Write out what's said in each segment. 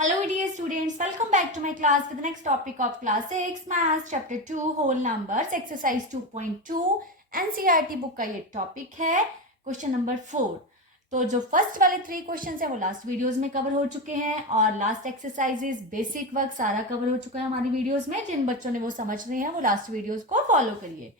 Hello dear students, welcome back to my class with the next topic of class 6 Maths chapter 2 whole numbers exercise 2.2 NCERT book का ये topic है question number 4। तो जो first वाले 3 questions है वो last videos में cover हो चुके हैं और लास्ट एक्सरसाइजेस बेसिक वर्क सारा कवर हो चुका है हमारी वीडियोस में। जिन बच्चों ने वो समझ रहे हैं वो लास्ट वीडियोस को फॉलो करिए।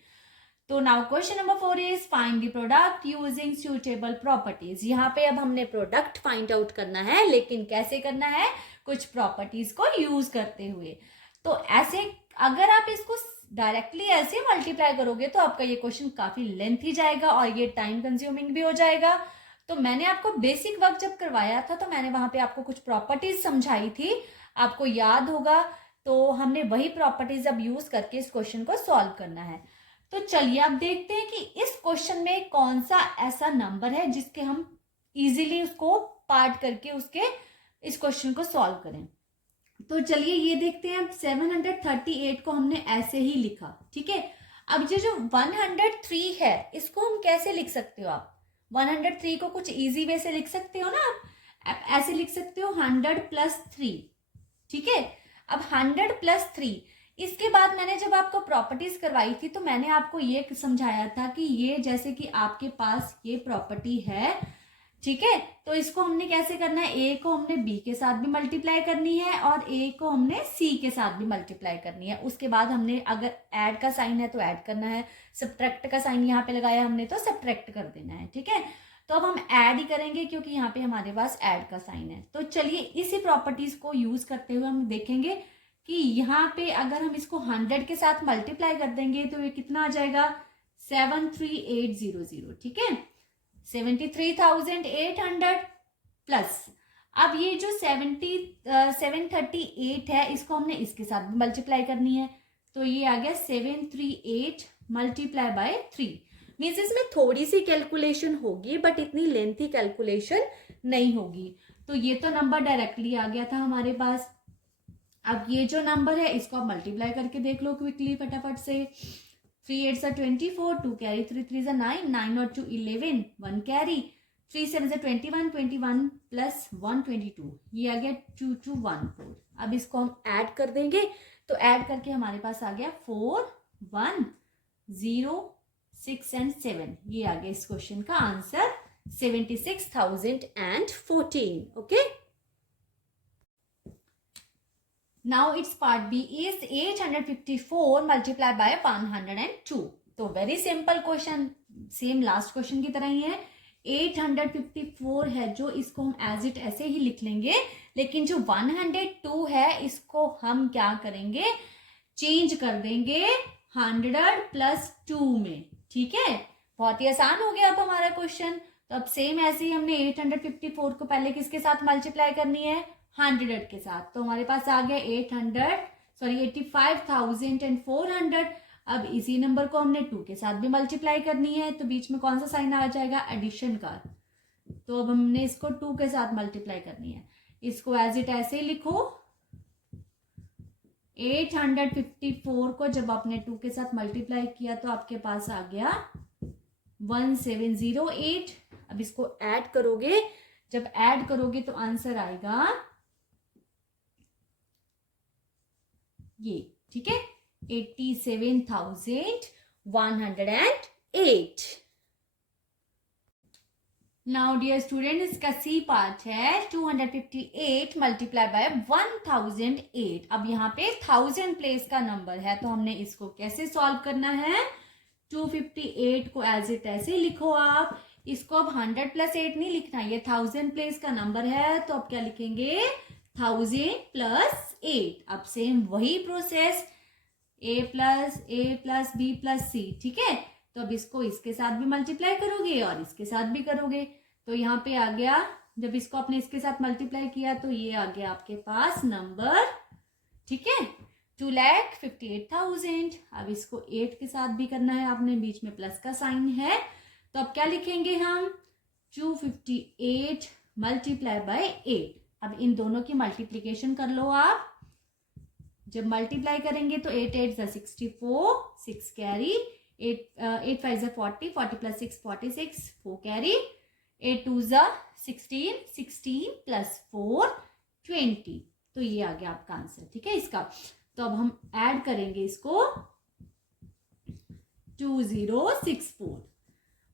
तो now question number 4 is find the product using suitable properties. यहाँ पे अब हमने प्रोडक्ट फाइंड आउट करना है, लेकिन कैसे करना है, कुछ प्रॉपर्टीज को यूज करते हुए। तो ऐसे अगर आप इसको डायरेक्टली ऐसे मल्टीप्लाई करोगे तो आपका ये क्वेश्चन काफी लेंथी जाएगा और ये टाइम कंज्यूमिंग भी हो जाएगा। तो मैंने आपको बेसिक वर्क जब करवाया था तो मैंने वहां पे आपको कुछ प्रॉपर्टीज समझाई थी, आपको याद होगा। तो हमने वही प्रॉपर्टीज अब यूज करके इस क्वेश्चन को सॉल्व करना है। तो चलिए अब देखते हैं कि इस क्वेश्चन में कौन सा ऐसा नंबर है जिसके हम इजीली उसको पार्ट करके उसके इस क्वेश्चन को सॉल्व करें। तो चलिए ये देखते हैं। अब 738 को हमने ऐसे ही लिखा, ठीक है। अब ये जो 103 है इसको हम कैसे लिख सकते हो आप? 103 को कुछ इजी वे से लिख सकते हो ना आप ऐसे लिख सकते हो 100 + 3, ठीक है। अब 100 + 3 इसके बाद मैंने जब आपको प्रॉपर्टीज करवाई थी तो मैंने आपको ये समझाया था कि ये जैसे कि आपके पास ये प्रॉपर्टी है, ठीक है। तो इसको हमने कैसे करना है, ए को हमने बी के साथ भी मल्टीप्लाई करनी है और ए को हमने सी के साथ भी मल्टीप्लाई करनी है। उसके बाद हमने अगर ऐड का साइन है तो ऐड करना है, सब्ट्रैक्ट का साइन यहाँ पे लगाया हमने तो सब्ट्रैक्ट कर देना है, ठीक है। तो अब हम ऐड ही करेंगे क्योंकि यहाँ पे हमारे पास ऐड का साइन है। तो चलिए इसी प्रॉपर्टीज को यूज करते हुए हम देखेंगे कि यहाँ पे अगर हम इसको 100 के साथ मल्टीप्लाई कर देंगे तो ये कितना आ जाएगा 73800, ठीक है। 73,800 प्लस अब ये जो 738 है इसको हमने इसके साथ भी मल्टीप्लाई करनी है। तो ये आ गया 738 मल्टीप्लाई बाय 3। मीन्स इसमें थोड़ी सी कैलकुलेशन होगी बट इतनी लेंथी कैलकुलेशन नहीं होगी। तो ये तो नंबर डायरेक्टली आ गया था हमारे पास। अब ये जो नंबर है इसको आप मल्टीप्लाई करके देख लो क्विकली फटाफट से। 3 8 24, 2 कैरी, 3 3 9, 9 और 2 11, 1 कैरी, 3 7 21, 21 प्लस 1 22, ये आ गया 2214। अब इसको हम ऐड कर देंगे तो ऐड करके हमारे पास आ गया 4 1 0 6 एंड 7। ये आ गया इस क्वेश्चन का answer 76,014। Okay, now its part B is 854 multiplied by 102। तो very simple question, same last question की तरह ही है। 854 है जो इसको हम एज इट ऐसे ही लिख लेंगे, लेकिन जो 102 है इसको हम क्या करेंगे, चेंज कर देंगे 100 + 2 में, ठीक है। बहुत ही आसान हो गया अब हमारा क्वेश्चन। तो अब सेम ऐसे ही हमने 854 को पहले किसके साथ मल्टीप्लाई करनी है, 100 के साथ। तो हमारे पास आ गया 85,400। अब इसी नंबर को हमने 2 के साथ भी मल्टीप्लाई करनी है तो बीच में कौन सा साइन आ जाएगा, एडिशन का। तो अब हमने इसको 2 के साथ मल्टीप्लाई करनी है। इसको एज इट ऐसे ही लिखो। 854 को जब आपने 2 के साथ मल्टीप्लाई किया तो आपके पास आ गया 1708। अब इसको ऐड करोगे, जब ऐड करोगे तो आंसर आएगा ये, ठीक है, 87,108। नाउ डियर स्टूडेंट इसका सी पार्ट है 258 मल्टीप्लाई बाय 1008। अब यहाँ पे 1000 प्लेस का नंबर है तो हमने इसको कैसे सॉल्व करना है, 258 को एज इट ऐसे लिखो आप। इसको अब 100 + 8 नहीं लिखना, ये 1000 प्लेस का नंबर है तो अब क्या लिखेंगे 1000 + 8। अब सेम वही प्रोसेस, a + b + c, ठीक है। तो अब इसको इसके साथ भी मल्टीप्लाई करोगे और इसके साथ भी करोगे। तो यहाँ पे आ गया, जब इसको आपने इसके साथ मल्टीप्लाई किया तो ये आ गया आपके पास नंबर, ठीक है, 2,58,000। अब इसको 8 के साथ भी करना है आपने, बीच में प्लस का साइन है। तो अब क्या लिखेंगे हम, 258 मल्टीप्लाई बाय 8। अब इन दोनों की मल्टीप्लीकेशन कर लो आप। जब मल्टीप्लाई करेंगे तो 8 8 64, 6 कैरी, 8 5 40, 40 + 6 46, 4 कैरी, 8 2 16, 16 + 4 20। तो ये आ गया आपका आंसर, ठीक है इसका। तो अब हम ऐड करेंगे इसको 2064।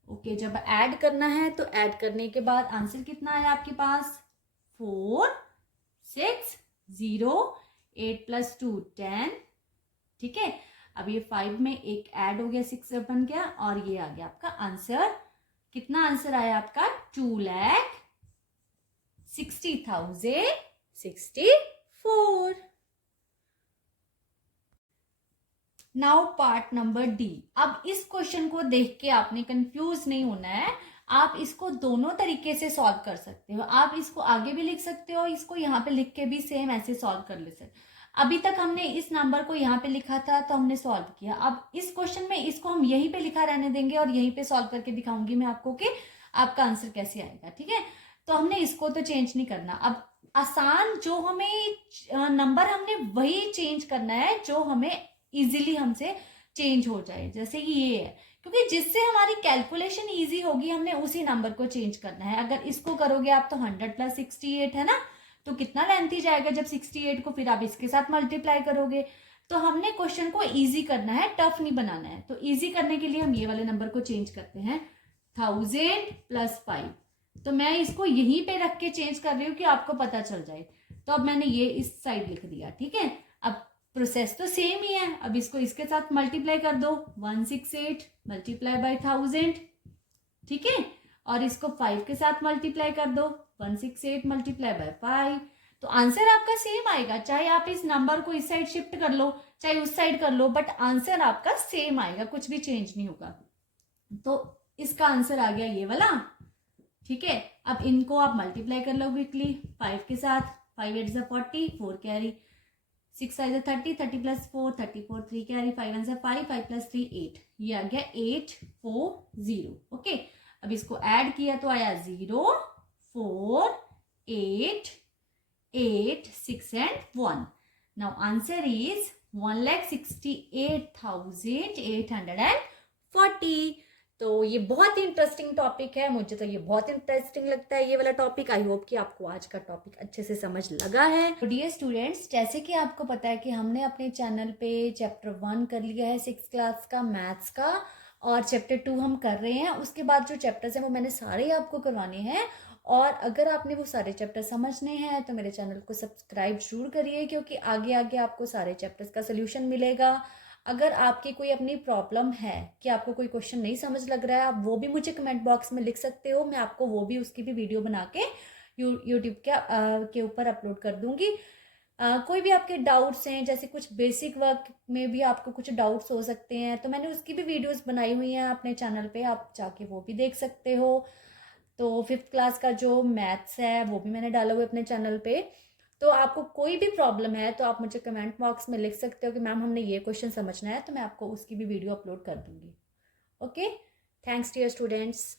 ओके, जब ऐड करना है तो ऐड करने के बाद आंसर कितना आया आपके पास 460, 8 + 2 10, ठीक है। अब ये 5 में एक ऐड हो गया 6 बन गया और ये आ गया आपका आंसर। कितना आंसर आया आपका 2,60,064। Now part number D. अब इस क्वेश्चन को देख के आपने कंफ्यूज नहीं होना है, आप इसको दोनों तरीके से सॉल्व कर सकते हो। आप इसको आगे भी लिख सकते हो, इसको यहाँ पे लिख के भी सेम ऐसे सॉल्व कर ले सकते। अभी तक हमने इस नंबर को यहाँ पे लिखा था तो हमने सॉल्व किया। अब इस क्वेश्चन में इसको हम यहीं पे लिखा रहने देंगे और यहीं पे सॉल्व करके दिखाऊंगी मैं आपको कि आपका आंसर कैसे आएगा, ठीक है। तो हमने इसको तो चेंज नहीं करना। अब आसान जो हमें नंबर हमने वही चेंज करना है जो हमें इजीली हमसे चेंज हो जाए, जैसे कि ये है, क्योंकि जिससे हमारी कैलकुलेशन इजी होगी हमने उसी नंबर को चेंज करना है। अगर इसको करोगे आप तो 100 + 68 है ना, तो कितना लेंथी जाएगा जब 68 को फिर आप इसके साथ मल्टीप्लाई करोगे। तो हमने क्वेश्चन को इजी करना है, टफ नहीं बनाना है। तो इजी करने के लिए हम ये वाले नंबर को चेंज करते हैं 1000 + 5। तो मैं इसको यहीं पे रख के चेंज कर रही हूँ कि आपको पता चल जाए। तो अब मैंने ये इस साइड लिख दिया, ठीक है। अब प्रोसेस तो सेम ही है। अब इसको इसके साथ मल्टीप्लाई कर दो 168 × 1000, ठीक है। और इसको 5 के साथ मल्टीप्लाई कर दो 168 × 5। तो आंसर आपका सेम आएगा, चाहे आप इस नंबर को इस साइड शिफ्ट कर लो चाहे उस साइड कर लो, बट आंसर आपका सेम आएगा, कुछ भी चेंज नहीं होगा। तो इसका आंसर आ गया ये वाला, ठीक है। अब इनको आप मल्टीप्लाई कर लो क्विकली 5 के साथ। 5 8 = 40, 4 कैरी, 6 5 = 30, 30 + 4 34, 3 कैरी, 5 1 = 5, 5 + 3 8। ये आ गया 840। ओके, अब इसको ऐड किया तो आया 0 4 8 8 6 and 1। Now answer is 1,68,840। तो ये बहुत ही इंटरेस्टिंग टॉपिक है, मुझे तो ये बहुत इंटरेस्टिंग लगता है ये वाला टॉपिक। आई होप कि आपको आज का टॉपिक अच्छे से समझ लगा है। तो डियर स्टूडेंट्स, जैसे कि आपको पता है कि हमने अपने चैनल पे चैप्टर 1 कर लिया है 6th क्लास का मैथ्स का, और चैप्टर 2 हम कर रहे हैं। उसके बाद जो चैप्टर्स हैं वो मैंने सारे आपको करवाने हैं। और अगर आपने वो सारे चैप्टर समझने हैं तो मेरे चैनल को सब्सक्राइब जरूर करिए, क्योंकि आगे आगे आपको सारे चैप्टर्स का सोल्यूशन मिलेगा। अगर आपकी कोई अपनी प्रॉब्लम है कि आपको कोई क्वेश्चन नहीं समझ लग रहा है, आप वो भी मुझे कमेंट बॉक्स में लिख सकते हो। मैं आपको वो भी उसकी भी वीडियो बना के यूट्यूब के ऊपर अपलोड कर दूंगी। कोई भी आपके डाउट्स हैं, जैसे कुछ बेसिक वर्क में भी आपको कुछ डाउट्स हो सकते हैं, तो मैंने उसकी भी वीडियोस बनाई हुई हैं अपने चैनल पे, आप जाके वो भी देख सकते हो। तो 5th क्लास का जो मैथ्स है वो भी मैंने डाला हुआ है अपने चैनल पे। तो आपको कोई भी प्रॉब्लम है तो आप मुझे कमेंट बॉक्स में लिख सकते हो कि मैम हमने ये क्वेश्चन समझना है, तो मैं आपको उसकी भी वीडियो अपलोड कर दूंगी। Okay, thanks dear students.